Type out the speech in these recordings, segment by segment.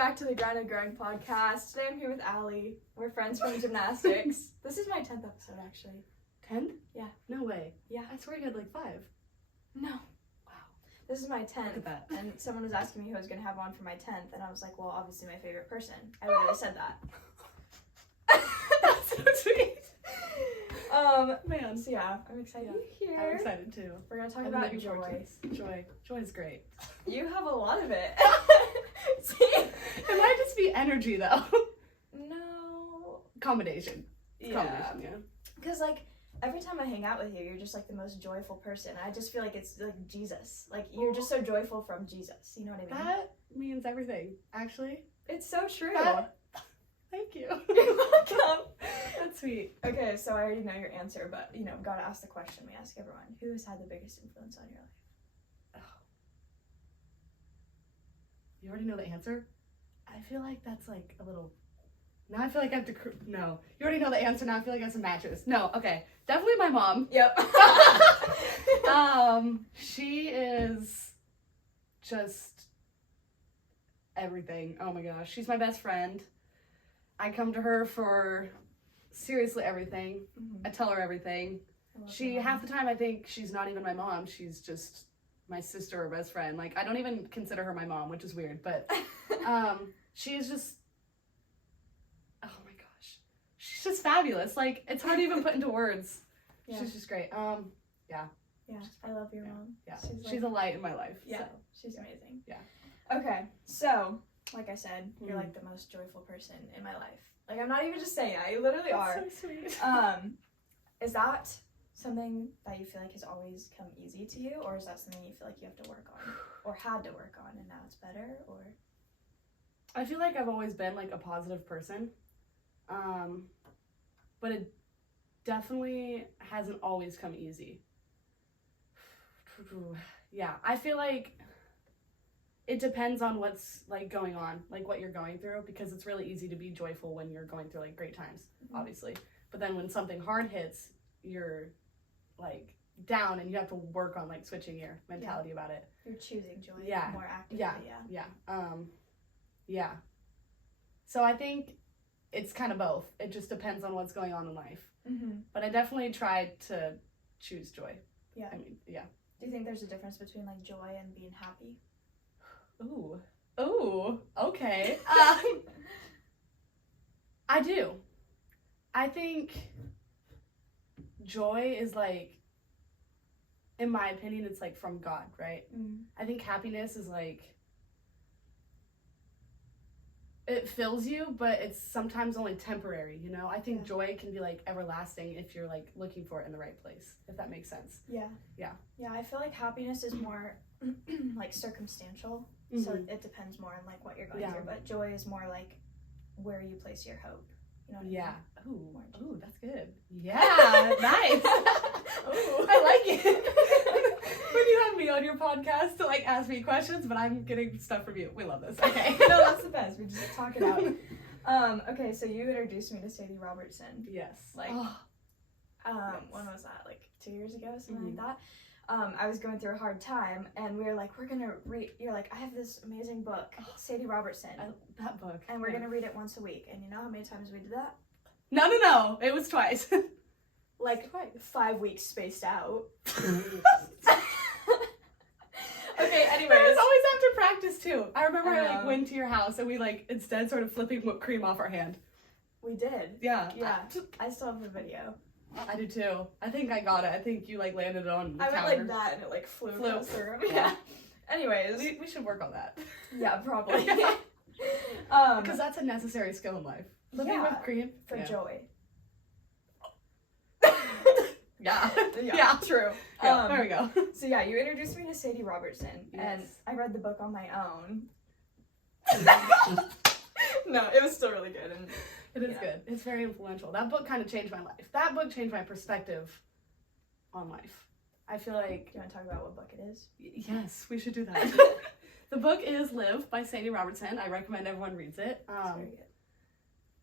back to the Grounded Growing podcast. Today I'm here with Allie. We're friends from gymnastics. This is my 10th episode, actually. 10th? Yeah. No way. Yeah. I swear you had like 5. No. Wow. This is my 10th. Look at that. And someone was asking me who I was going to have on for my 10th, and I was like, well, obviously my favorite person. I literally said that. That's so sweet. Man. So yeah, I'm excited here. I'm excited too. We're going to talk about joy. Joy is great. You have a lot of it. See? It might just be energy though. No. Combination. Yeah. Yeah. Because, like, every time I hang out with you, you're just, like, the most joyful person. I just feel like it's, like, Jesus. Like, you're just so joyful from Jesus. You know what I mean? That means everything, actually. It's so true. Thank you. You're welcome. That's sweet. Okay, so I already know your answer, but, you know, gotta ask the question we ask everyone. Who has had the biggest influence on your life? Oh. You already know the answer? I feel like that's, like, a little... Now I feel like I have to... No. You already know the answer, now I feel like I have some matches. No, okay. Definitely my mom. Yep. She is just everything. Oh my gosh. She's my best friend. I come to her for seriously everything. Mm-hmm. I tell her everything. Half the time I think she's not even my mom. She's just my sister or best friend. Like, I don't even consider her my mom, which is weird, but she is just... Oh my gosh. She's just fabulous. Like, it's hard to even put into words. Yeah. She's just great. Yeah. Yeah, I love your mom. Yeah. She's a light in my life. Yeah, So. she's amazing. Yeah. Okay, so, like I said, you're like the most joyful person in my life. Like, I'm not even just saying that, you literally are. That's so sweet. Is that something that you feel like has always come easy to you, or is that something you feel like you have to work on, or had to work on, and now it's better, or? I feel like I've always been, like, a positive person, but it definitely hasn't always come easy. Yeah, I feel like it depends on what's, like, going on, like, what you're going through, because it's really easy to be joyful when you're going through, like, great times, obviously. But then when something hard hits, you're, like, down, and you have to work on, like, switching your mentality about it. You're choosing joy more actively, Yeah. So I think it's kind of both. It just depends on what's going on in life. Mm-hmm. But I definitely tried to choose joy. Yeah. I mean, yeah. Do you think there's a difference between, like, joy and being happy? Ooh, okay. I do. I think joy is, like, in my opinion, it's, like, from God, right? Mm. I think happiness is, like, it fills you, but it's sometimes only temporary, you know? I think joy can be, like, everlasting if you're, like, looking for it in the right place, if that makes sense. Yeah. Yeah. Yeah, I feel like happiness is more, like, circumstantial, so it depends more on, like, what you're going through, but joy is more, like, where you place your hope, you know what I mean? Ooh, that's good. Yeah, nice. Ooh. I like it. When you have me on your podcast to, like, ask me questions, but I'm getting stuff from you. We love this. Okay. No, that's the best. We just talk it out. Okay, so you introduced me to Sadie Robertson. Yes. Like, when was that? Like 2 years ago, something like that. I was going through a hard time, and we were like, we're gonna read. You're like, I have this amazing book, Sadie Robertson. That book. And we're gonna read it once a week. And you know how many times we did that? No. It was twice. Like, 5 weeks spaced out. Okay, anyways. It was always after practice, too. I remember I like, went to your house, and we, like, instead started flipping whipped cream off our hand. We did. Yeah. I still have the video. I do, too. I think I got it. I think you, like, landed it on the I counter. went like that, and it, like, flew across the room. Yeah. Anyways. We should work on that. Yeah, probably. Because that's a necessary skill in life. Flipping whipped cream. For joy. Yeah, true. Yeah, there we go. So yeah, you introduced me to Sadie Robertson, and I read the book on my own. No, it was still really good. And it is good. It's very influential. That book kind of changed my life. That book changed my perspective on life. I feel like... Do you want to talk about what book it is? Yes, we should do that. The book is Live by Sadie Robertson. I recommend everyone reads it. It's very good.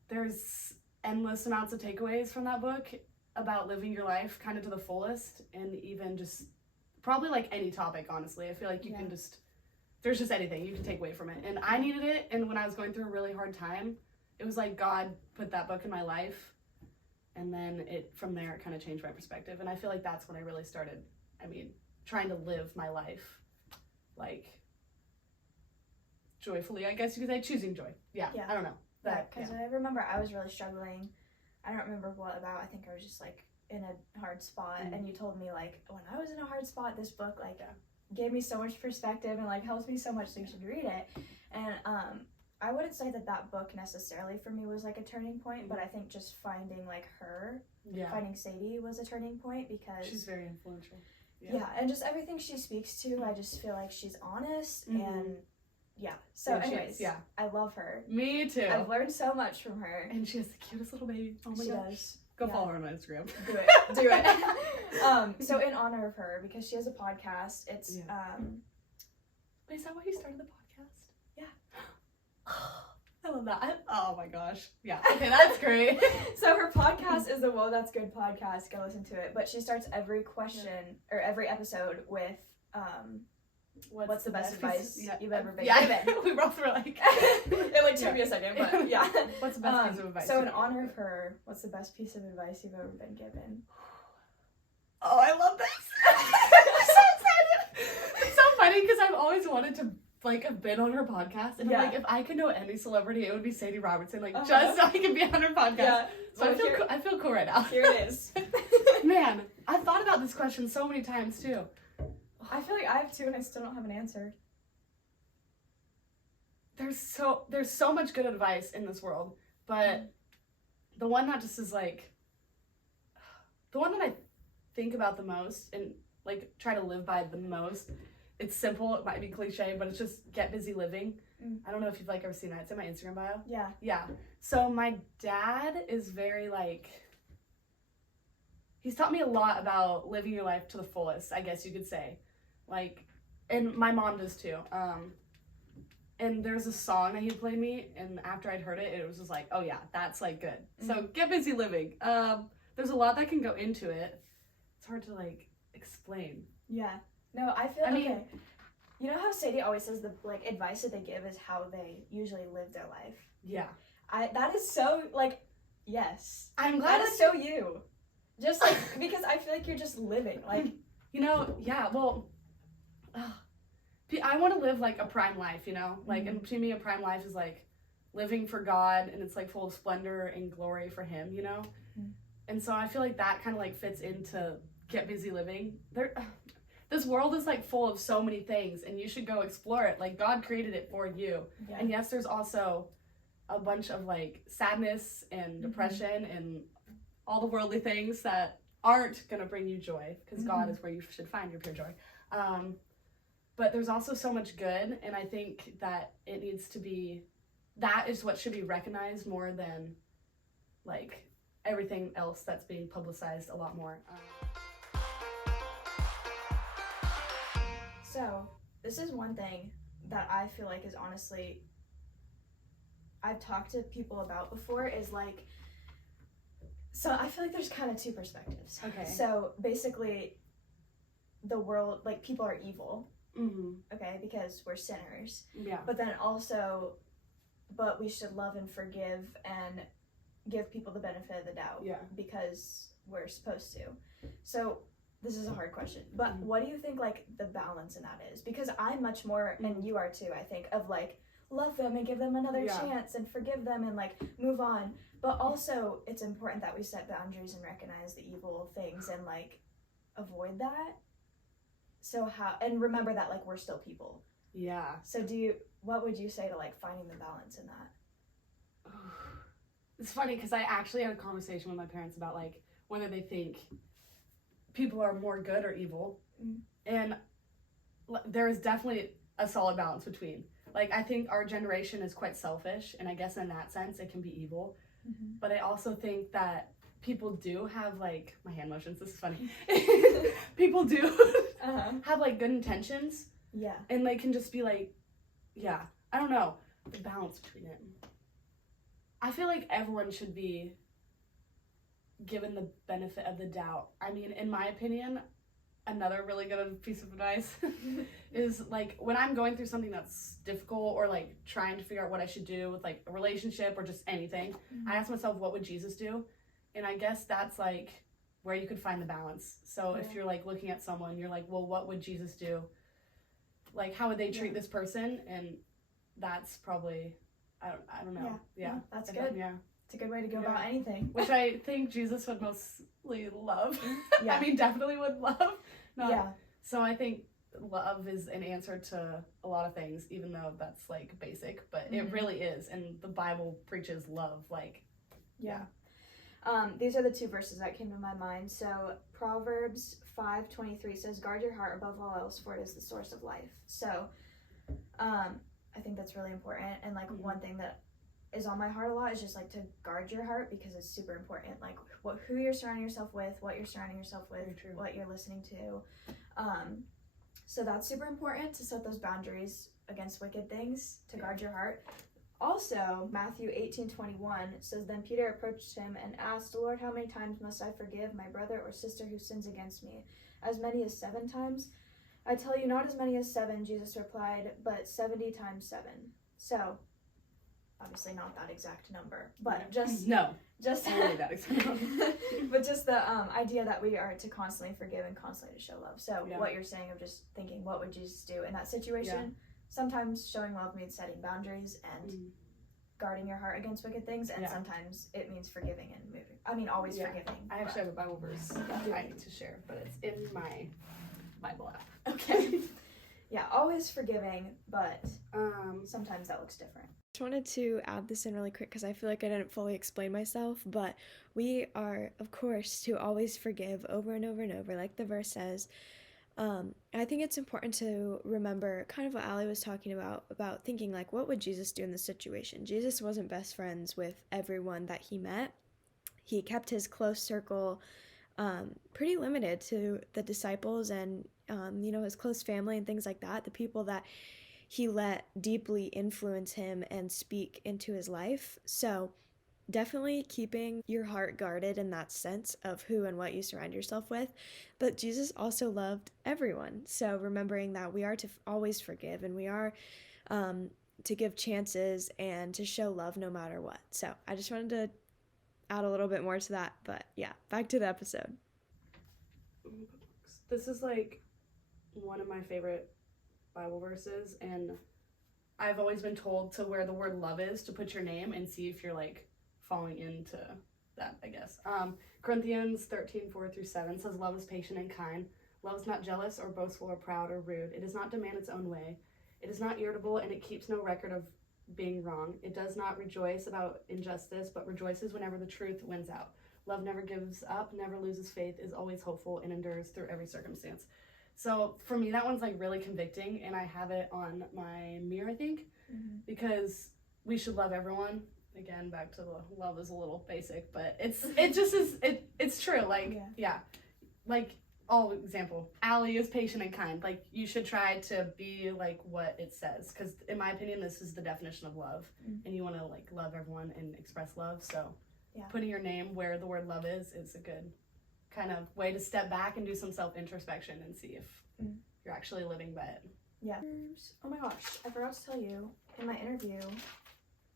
There's endless amounts of takeaways from that book about living your life kind of to the fullest, and even just probably like any topic, honestly. I feel like you can just there's just anything you can take away from it. And I needed it, and when I was going through a really hard time, it was like God put that book in my life, and then from there it kind of changed my perspective. And I feel like that's when I really started, trying to live my life, like, joyfully, I guess you could say, choosing joy. Yeah. I don't know. Because I remember I was really struggling. I don't remember what about. I think I was just, like, in a hard spot, and you told me, like, when I was in a hard spot, this book, like, gave me so much perspective and, like, helps me so much, so you should read it. And I wouldn't say that book necessarily for me was, like, a turning point, but I think just finding, like, finding Sadie was a turning point, because she's very influential. Yeah, and just everything she speaks to, I just feel like she's honest, and so anyways, I love her. Me too. I've learned so much from her. And she has the cutest little baby. Oh my gosh. Does. Go follow her on Instagram. Do it. So in honor of her, because she has a podcast, it's Wait, is that why you started the podcast? Yeah. I love that. Oh my gosh. Yeah. Okay, that's great. So her podcast is the Whoa That's Good podcast. Go listen to it. But she starts every question or every episode with what's the best advice you've ever been given? We both were like it took me a second, but yeah. What's the best piece of advice? So in honor of her, what's the best piece of advice you've ever been given? Oh, I love this. I'm so excited. It's so funny because I've always wanted to have been on her podcast, and I'm like, if I could know any celebrity, it would be Sadie Robertson, just so I can be on her podcast. Yeah. So I feel cool right now. Here it is. Man, I've thought about this question so many times too. I feel like I have too, and I still don't have an answer. There's so much good advice in this world, but the one that just is like, the one that I think about the most and try to live by the most, it's simple, it might be cliche, but it's just get busy living. I don't know if you've ever seen that. It's in my Instagram bio. Yeah. So my dad is very he's taught me a lot about living your life to the fullest, I guess you could say. And my mom does too. And there's a song that he played me, and after I'd heard it, it was just like, oh yeah, that's good. So get busy living. There's a lot that can go into it. It's hard to explain. Yeah. No, I feel okay. You know how Sadie always says the advice that they give is how they usually live their life? Yeah. That is so yes. I'm glad that is so you. Just because I feel like you're just living yeah, well, I want to live a prime life, and to me a prime life is living for God, and it's full of splendor and glory for him, and so I feel like that kind of fits into get busy living. This world is full of so many things, and you should go explore it. God created it for you. Yeah. And yes, there's also a bunch of sadness and depression and all the worldly things that aren't gonna bring you joy, because God is where you should find your pure joy. But there's also so much good, and I think that it needs to be, that is what should be recognized more than everything else that's being publicized a lot more. So, this is one thing that I feel is honestly, I've talked to people about before, is so I feel there's kind of two perspectives. Okay. So, basically, the world, people are evil, okay, because we're sinners. Yeah. But then also, but we should love and forgive and give people the benefit of the doubt. Yeah. Because we're supposed to. So, this is a hard question, but what do you think the balance in that is? Because I'm much more, and you are too, I think, of love them and give them another chance and forgive them and move on. But also it's important that we set boundaries and recognize the evil things and avoid that. So how, and remember that we're still people. Yeah. So what would you say to finding the balance in that? It's funny because I actually had a conversation with my parents about whether they think people are more good or evil, and there is definitely a solid balance between. I think our generation is quite selfish, and I guess in that sense it can be evil, but I also think that people do have my hand motions, this is funny. People do have good intentions, and they can just be I don't know, the balance between it. I feel everyone should be given the benefit of the doubt. I mean, in my opinion, another really good piece of advice is like when I'm going through something that's difficult or like trying to figure out what I should do with like a relationship or just anything, I ask myself, what would Jesus do? And I guess that's like where you could find the balance. So if you're like looking at someone, you're like, well, what would Jesus do? Like, how would they treat this person? And that's probably, I don't know. Yeah. That's good. Yeah. It's a good way to go about anything. Which I think Jesus would mostly love. Yeah. I mean, definitely would love. Yeah. So I think love is an answer to a lot of things, even though that's like basic, but it really is. And the Bible preaches love. Like, these are the two verses that came to my mind. So Proverbs 5:23 says, guard your heart above all else, for it is the source of life. So I think that's really important. And like one thing that is on my heart a lot is just like to guard your heart, because it's super important. Like who you're surrounding yourself with, what you're surrounding yourself with, what you're listening to. So that's super important, to set those boundaries against wicked things, to guard your heart. Also, Matthew 18:21 says, then Peter approached him and asked, Lord, how many times must I forgive my brother or sister who sins against me? As many as 7 times? I tell you, not as many as 7, Jesus replied, but 70 times 7. So, obviously not that exact number, but just only that exact number. But just the idea that we are to constantly forgive and constantly to show love. So what you're saying of just thinking, what would Jesus do in that situation? Sometimes showing love means setting boundaries and guarding your heart against wicked things, and sometimes it means forgiving and moving. I mean, always forgiving. I actually have a Bible verse that I need to share, but it's in my Bible app. Okay. Always forgiving, but sometimes that looks different. I just wanted to add this in really quick because I feel like I didn't fully explain myself, but we are, of course, to always forgive over and over and over, like the verse says. I think it's important to remember kind of what Allie was talking about thinking like, what would Jesus do in this situation? Jesus wasn't best friends with everyone that he met. He kept his close circle pretty limited to the disciples and, his close family and things like that, the people that he let deeply influence him and speak into his life. So definitely keeping your heart guarded in that sense of who and what you surround yourself with. But Jesus also loved everyone. So remembering that we are to always forgive, and we are to give chances and to show love no matter what. So I just wanted to add a little bit more to that. But yeah, back to the episode. This is like one of my favorite Bible verses, and I've always been told to where the word love is to put your name and see if you're like falling into that, I guess. Corinthians 13:4-7 says, love is patient and kind. Love is not jealous or boastful or proud or rude. It does not demand its own way. It is not irritable, and it keeps no record of being wrong. It does not rejoice about injustice, but rejoices whenever the truth wins out. Love never gives up, never loses faith, is always hopeful, and endures through every circumstance. So for me, that one's like really convicting, and I have it on my mirror, I think, because we should love everyone. Again, back to the love is a little basic, but it's true. Like, like, example, Allie is patient and kind. Like, you should try to be like what it says, because in my opinion, this is the definition of love, and you want to like love everyone and express love. So putting your name where the word love is a good kind of way to step back and do some self-introspection and see if you're actually living by it. Yeah. Oh my gosh, I forgot to tell you, in my interview,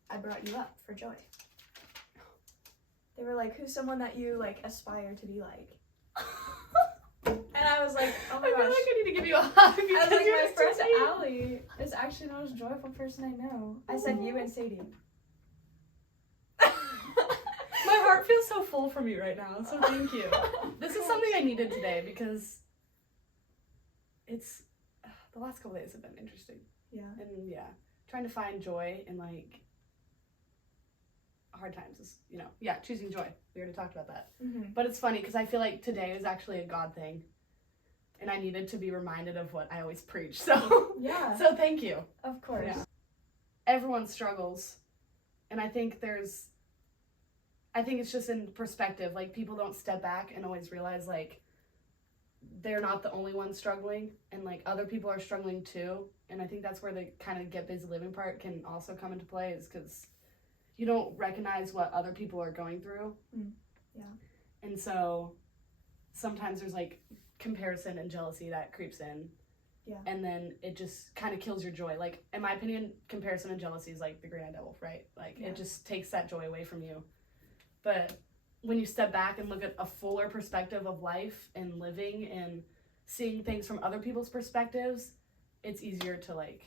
I brought you up for Joy. They were like, who's someone that you like aspire to be like? And I was like, oh my gosh. I feel like I need to give you a hug, because I was like, you're my friend Allie is actually the most joyful person I know. I said you and Sadie. My heart feels so full from you right now, so thank you. This is something I needed today, because it's the last couple days have been interesting. Yeah. And trying to find joy in like hard times is, choosing joy. We already talked about that. But it's funny because I feel like today was actually a God thing, and I needed to be reminded of what I always preach. So so thank you. Of course. Yeah. Everyone struggles, and I think it's just in perspective. Like, people don't step back and always realize like they're not the only ones struggling, and like other people are struggling too. And I think that's where the kind of get busy living part can also come into play, is because you don't recognize what other people are going through. And so sometimes there's like comparison and jealousy that creeps in. Yeah. And then it just kind of kills your joy. Like, in my opinion, comparison and jealousy is like the great devil, right? Like, it just takes that joy away from you. But when you step back and look at a fuller perspective of life and living and seeing things from other people's perspectives, it's easier to, like,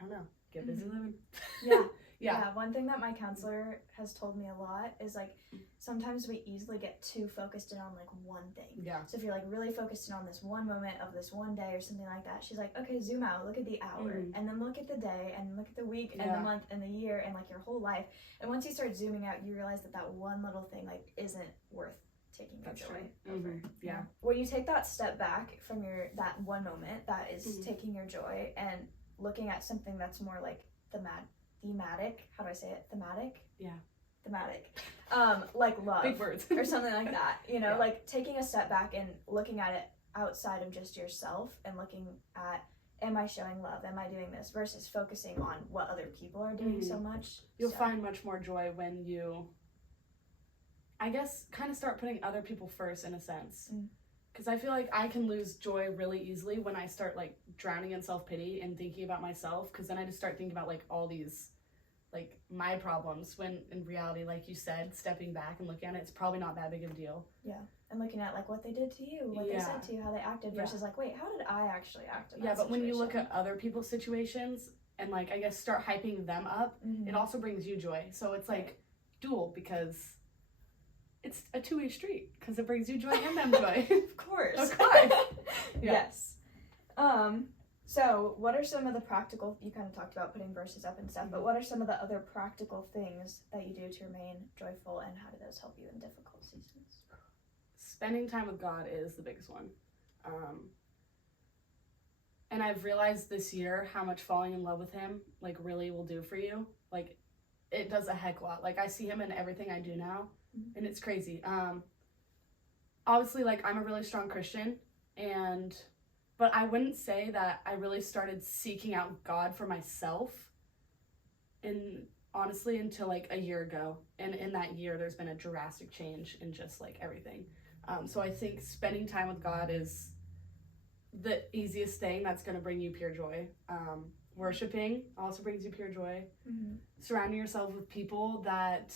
I don't know, get busy living. Yeah. Yeah. Yeah, one thing that my counselor has told me a lot is, like, sometimes we easily get too focused in on, like, one thing. Yeah. So if you're, like, really focused in on this one moment of this one day or something like that, she's like, okay, zoom out, look at the hour, and then look at the day, and look at the week, and the month, and the year, and, like, your whole life. And once you start zooming out, you realize that that one little thing, like, isn't worth taking your joy over. Yeah. When you take that step back from that one moment that is taking your joy and looking at something that's more, like, thematic, how do I say it? Thematic? Yeah. Thematic. Like love. Big words. Or something like that. You know, like taking a step back and looking at it outside of just yourself and looking at, am I showing love? Am I doing this? Versus focusing on what other people are doing so much. You'll find much more joy when you, I guess, kind of start putting other people first in a sense. Because I feel like I can lose joy really easily when I start, like, drowning in self-pity and thinking about myself, because then I just start thinking about, like, all these, like, my problems, when in reality, like you said, stepping back and looking at it, it's probably not that big of a deal. Yeah, and looking at, like, what they did to you, what they said to you, how they acted, versus, like, wait, how did I actually act in that but situation? when you look at other people's situations and, like, I guess start hyping them up, it also brings you joy. So it's, like, dual, because it's a two-way street, because it brings you joy and them joy. Of course. Of course. Yes. So what are some of the practical, you kind of talked about putting verses up and stuff, but what are some of the other practical things that you do to remain joyful, and how do those help you in difficult seasons? Spending time with God is the biggest one. And I've realized this year how much falling in love with him, like, really will do for you. Like, it does a heck lot. Like, I see him in everything I do now, and it's crazy. Obviously, like, I'm a really strong Christian, but I wouldn't say that I really started seeking out God for myself honestly until, like, a year ago. And in that year, there's been a drastic change in just, like, everything. So I think spending time with God is the easiest thing that's going to bring you pure joy. Worshiping also brings you pure joy. Surrounding yourself with people that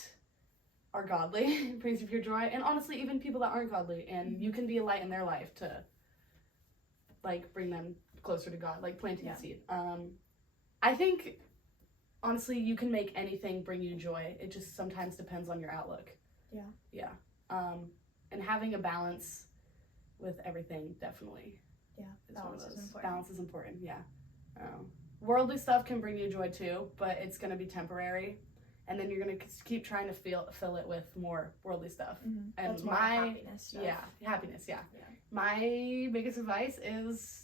are godly brings you pure joy. And honestly, even people that aren't godly, and you can be a light in their life to, like, bring them closer to God, like planting a seed. I think, honestly, you can make anything bring you joy. It just sometimes depends on your outlook. Yeah. And having a balance with everything, definitely. Yeah, balance is important. Balance is important, yeah. Worldly stuff can bring you joy too, but it's going to be temporary. And then you're going to keep trying to fill it with more worldly stuff. And that's more happiness stuff. Happiness. My biggest advice is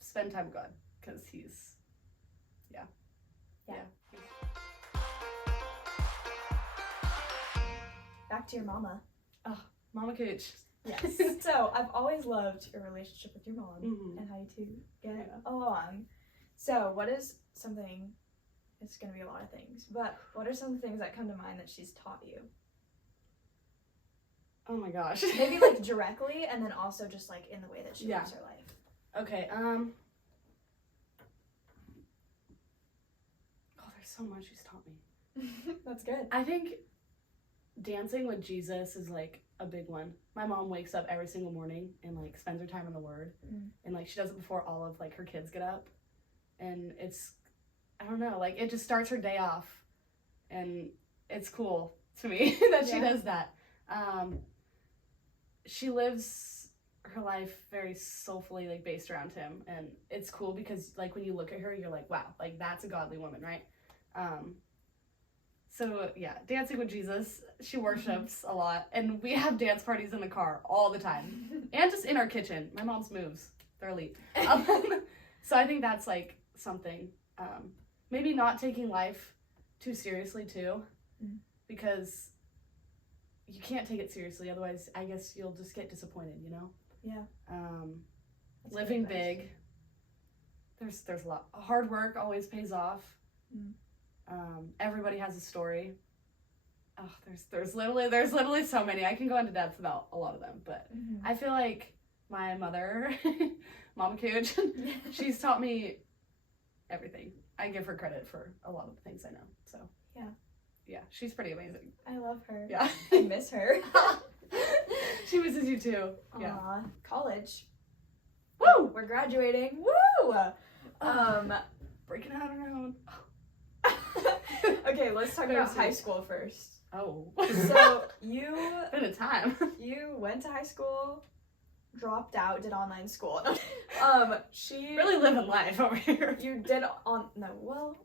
spend time with God, because he's, yeah. Back to your mama. Oh, Mama Kooch. Yes. So I've always loved your relationship with your mom and how you two get along. So what is something, it's going to be a lot of things, but what are some things that come to mind that she's taught you? Oh my gosh. Maybe, like, directly, and then also just, like, in the way that she lives her life. Okay, there's so much she's taught me. That's good. I think dancing with Jesus is, like, a big one. My mom wakes up every single morning and, like, spends her time in the Word. And, like, she does it before all of, like, her kids get up. And it's, I don't know, like, it just starts her day off. And it's cool to me that she does that. She lives her life very soulfully, like, based around him. And it's cool because, like, when you look at her, you're like, wow, like, that's a godly woman, right? So, yeah, dancing with Jesus, she worships a lot, and we have dance parties in the car all the time, and just in our kitchen. My mom's moves, they're elite. So I think that's, like, something. Maybe not taking life too seriously, too, because you can't take it seriously, otherwise I guess you'll just get disappointed, you know? Yeah. Living big. There's a lot. Hard work always pays off. Everybody has a story. There's literally so many. I can go into depth about a lot of them, but I feel like my mother, Mama Kooch, she's taught me everything. I give her credit for a lot of the things I know. So yeah, she's pretty amazing. I love her. Yeah, I miss her. She misses you too. Yeah. Aw, college. Woo! We're graduating. Woo! Breaking out on our own. Okay, let's talk about high school first. Oh. So you Been a time. you went to high school, dropped out, did online school. She Really living life over here. You did well.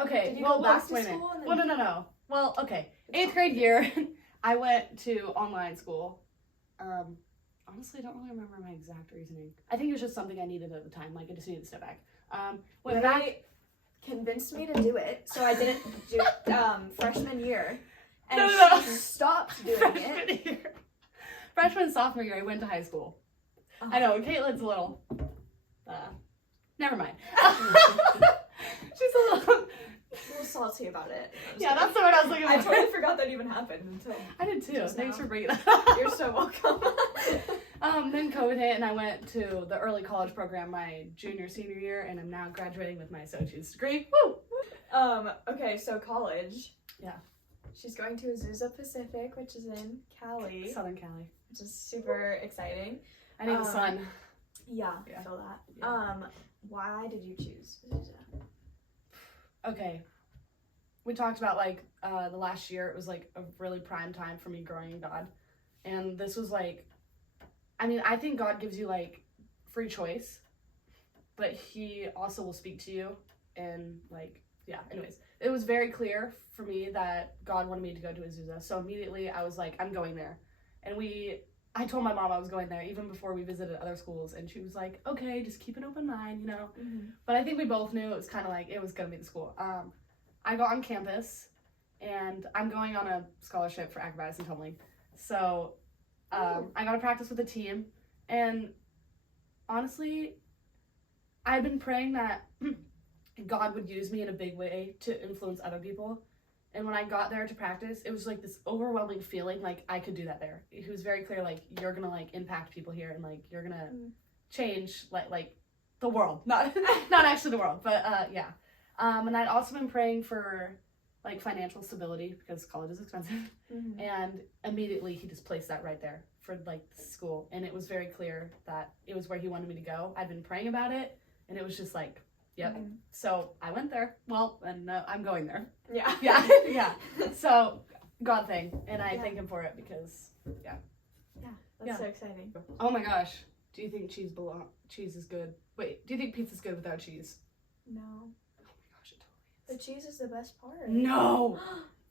Okay, Did you well, go back that's to wait a minute. school and Well, then- no. Well, okay. 8th grade year, I went to online school. Honestly, I don't really remember my exact reasoning. I think it was just something I needed at the time. Like, I just needed to step back. Went back. They convinced me to do it, so I didn't do freshman year, and No. she stopped doing Freshman it. year. Freshman, sophomore year, I went to high school. I know, Caitlin's a little, never mind. She's a little salty about it. Yeah, that's the word I was looking for. I totally forgot that even happened until. I did too. Just Thanks now. for bringing that up. You're so welcome. Then COVID hit and I went to the early college program my senior year, and I'm now graduating with my associate's degree. Woo! Okay, so college. Yeah. She's going to Azusa Pacific, which is in Cali, Southern Cali. which is super exciting. I need the sun. Yeah, Yeah. I feel that. Yeah. Why did you choose Azusa? Okay. We talked about like the last year. It was like a really prime time for me growing in God. And this was like, I mean, I think God gives you like free choice, but he also will speak to you. And like, yeah, anyways, it was very clear for me that God wanted me to go to Azusa. So immediately I was like, I'm going there. And I told my mom I was going there even before we visited other schools. And she was like, okay, just keep an open mind, you know. Mm-hmm. But I think we both knew it was kind of like, it was going to be the school. I got on campus, and I'm going on a scholarship for acrobatics and tumbling. So I got to practice with the team, and honestly, I've been praying that God would use me in a big way to influence other people. And when I got there to practice, it was like this overwhelming feeling like I could do that there. It was very clear, like, you're going to like impact people here, and like you're going to change like the world. Not actually the world, but yeah. And I'd also been praying for like financial stability because college is expensive. Mm-hmm. And immediately he just placed that right there for like the school. And it was very clear that it was where he wanted me to go. I'd been praying about it, and it was just like, yep. Mm-hmm. So I went there. Well, and I'm going there. Yeah. Yeah. Yeah. So God thing. And I thank him for it because, yeah. That's so exciting. Oh my gosh. Do you think cheese is good? Wait, do you think pizza's good without cheese? No. Gosh, it The totally cheese is the best part. is. No.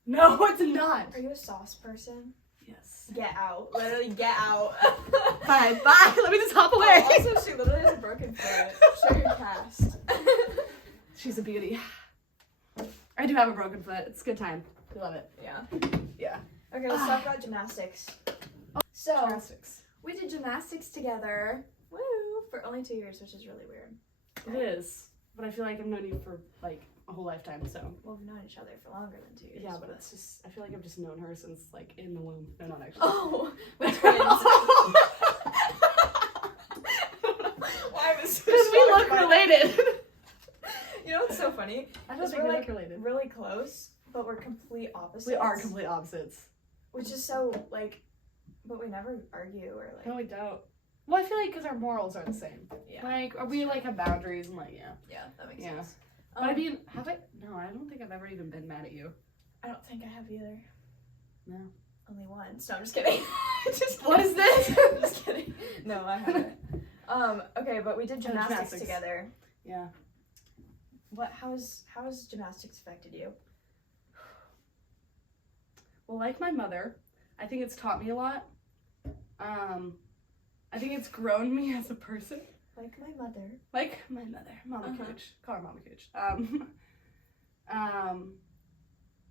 No, it's not. Are you a sauce person? Yes. Get out. Literally get out. Bye. Let me just hop away. Also, she literally has a broken foot. Show your cast. She's a beauty. I do have a broken foot. It's a good time. We love it. Yeah. Yeah. Okay, let's talk about gymnastics. So, Gymnastics. we did gymnastics together. Woo! For only 2 years, which is really weird. It is. But I feel like I've known you for like a whole lifetime, so. Well, we've known each other for longer than 2 years. Yeah, but it's just, I feel like I've just known her since like in the womb. No, not actually. Oh! We're twins. Why was so Because we shocked look by that. related. You know what's so funny? I don't Is think we're we like look related. really close, but we're complete opposites. We are complete opposites. Which is so, like, but we never argue or, like, No, we don't. Well, I feel like because our morals are the same. yeah. Like, we like have boundaries and like, yeah. Yeah, that makes Yeah. sense. But I mean, have I? No, I don't think I've ever even been mad at you. I don't think I have either. No. Only once. No, I'm just kidding. Just kidding. What is this? Just kidding. No, I haven't. Okay, but we did gymnastics gymnastics. together. Yeah. How's gymnastics affected you? Well, like my mother, I think it's taught me a lot. I think it's grown me as a person. Like my mother. Like my mother, Mama Kooch. Call her Mama Kooch.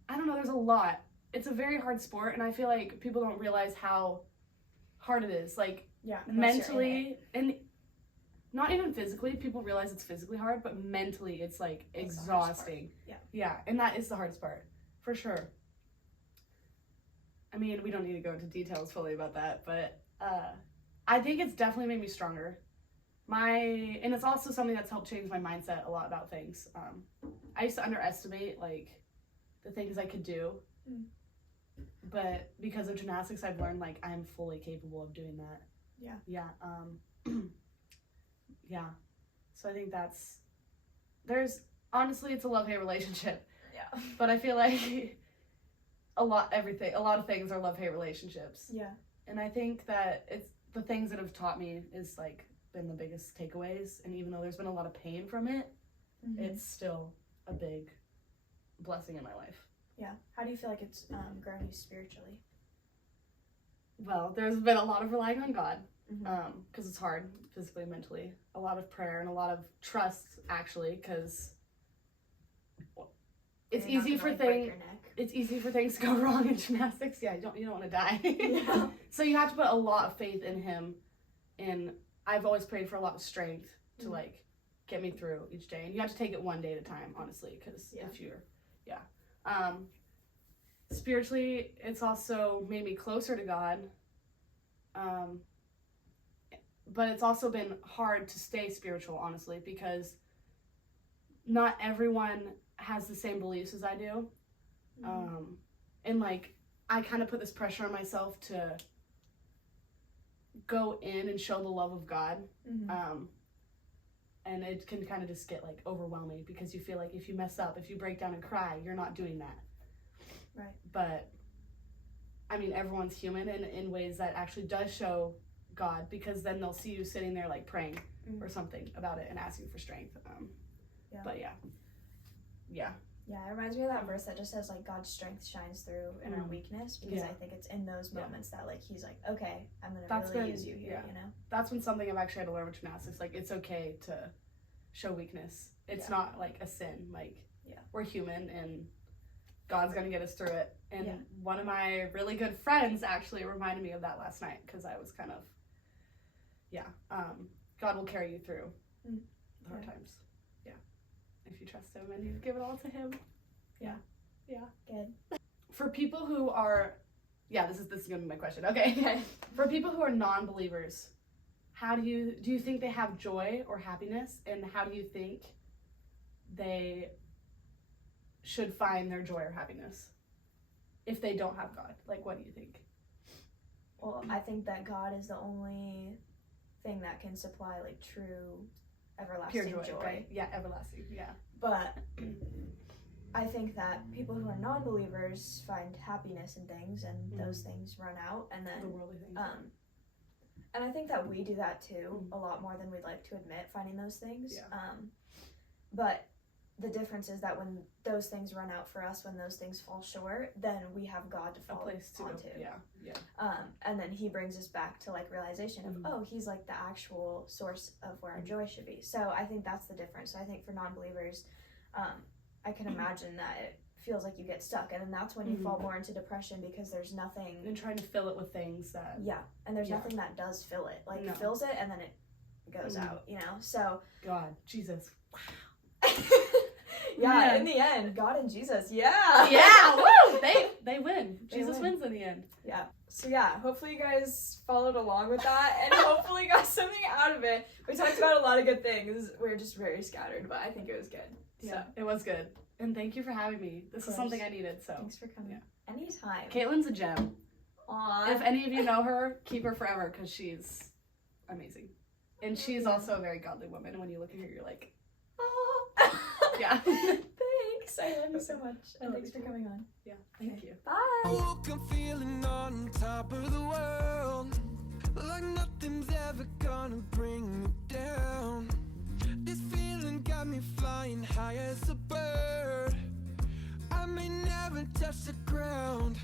I don't know, there's a lot. It's a very hard sport, and I feel like people don't realize how hard it is. Like, Yeah. unless you're in it. mentally, and not even physically, people realize it's physically hard, but mentally it's like It's the hardest part. exhausting. Yeah. Yeah, and that is the hardest part, for sure. I mean, we don't need to go into details fully about that, but I think it's definitely made me stronger. And it's also something that's helped change my mindset a lot about things. I used to underestimate, like, the things I could do. But because of gymnastics, I've learned, like, I'm fully capable of doing that. Yeah. Yeah. Yeah. So I think honestly, it's a love-hate relationship. Yeah. But I feel like a lot of things are love-hate relationships. Yeah. And I think that it's the things that have taught me is, like, been the biggest takeaways. And even though there's been a lot of pain from it, it's still a big blessing in my life. Yeah. How do you feel like it's grown you spiritually? Well, there's been a lot of relying on God, because it's hard physically and mentally. A lot of prayer and a lot of trust, actually, because it's easy for things to go wrong in gymnastics. Yeah, you don't want to die. Yeah. So you have to put a lot of faith in Him, and I've always prayed for a lot of strength to like get me through each day. And you have to take it one day at a time, honestly, because if you're, spiritually, it's also made me closer to God. But it's also been hard to stay spiritual, honestly, because not everyone has the same beliefs as I do. And like, I kind of put this pressure on myself to go in and show the love of God. And it can kind of just get like overwhelming because you feel like if you mess up, if you break down and cry, you're not doing that. Right. But I mean, everyone's human in ways that actually does show God, because then they'll see you sitting there like praying or something about it and asking for strength. But yeah. Yeah, it reminds me of that verse that just says, like, God's strength shines through in our weakness, because I think it's in those moments that, like, He's like, okay, I'm going to really use you here, you know? That's when something I've actually had to learn with gymnastics. Like, it's okay to show weakness. It's not, like, a sin. Like, we're human, and God's going to get us through it. And one of my really good friends actually reminded me of that last night, because I was kind of, God will carry you through the hard times. If you trust Him and you give it all to Him. Good. For people who are, this is going to be my question. Okay. For people who are non-believers, how do you think they have joy or happiness, and how do you think they should find their joy or happiness if they don't have God? Like, what do you think? Well, I think that God is the only thing that can supply, like, true everlasting pure joy. Right? Yeah, everlasting. Yeah. But I think that people who are non-believers find happiness in things, and those things run out, and then the worldly things. and I think that we do that too a lot more than we'd like to admit, finding those things. But the difference is that when those things run out for us, when those things fall short, then we have God to fall onto. And then He brings us back to, like, realization of, He's, like, the actual source of where our joy should be. So I think that's the difference. So I think for non-believers, I can imagine that it feels like you get stuck, and then that's when you fall more into depression, because there's nothing. And trying to fill it with things that. And there's nothing that does fill it. Like, it fills it, and then it goes out, you know? So. God, Jesus. In the end, God and Jesus, woo! They win. Jesus wins in the end. Yeah. So hopefully you guys followed along with that, and hopefully got something out of it. We talked about a lot of good things. We're just very scattered, but I think it was good. Yeah, it was good. And thank you for having me. This is something I needed, so. Thanks for coming. Anytime. Caitlin's a gem. Aww. If any of you know her, keep her forever, because she's amazing. And she's also a very godly woman, and when you look at her, you're like, Thanks. I love you so much. And thanks for coming on. Yeah. Thank you. Bye. I'm feeling on top of the world, like nothing's ever gonna bring me down. This feeling got me flying high as a bird. I may never touch the ground.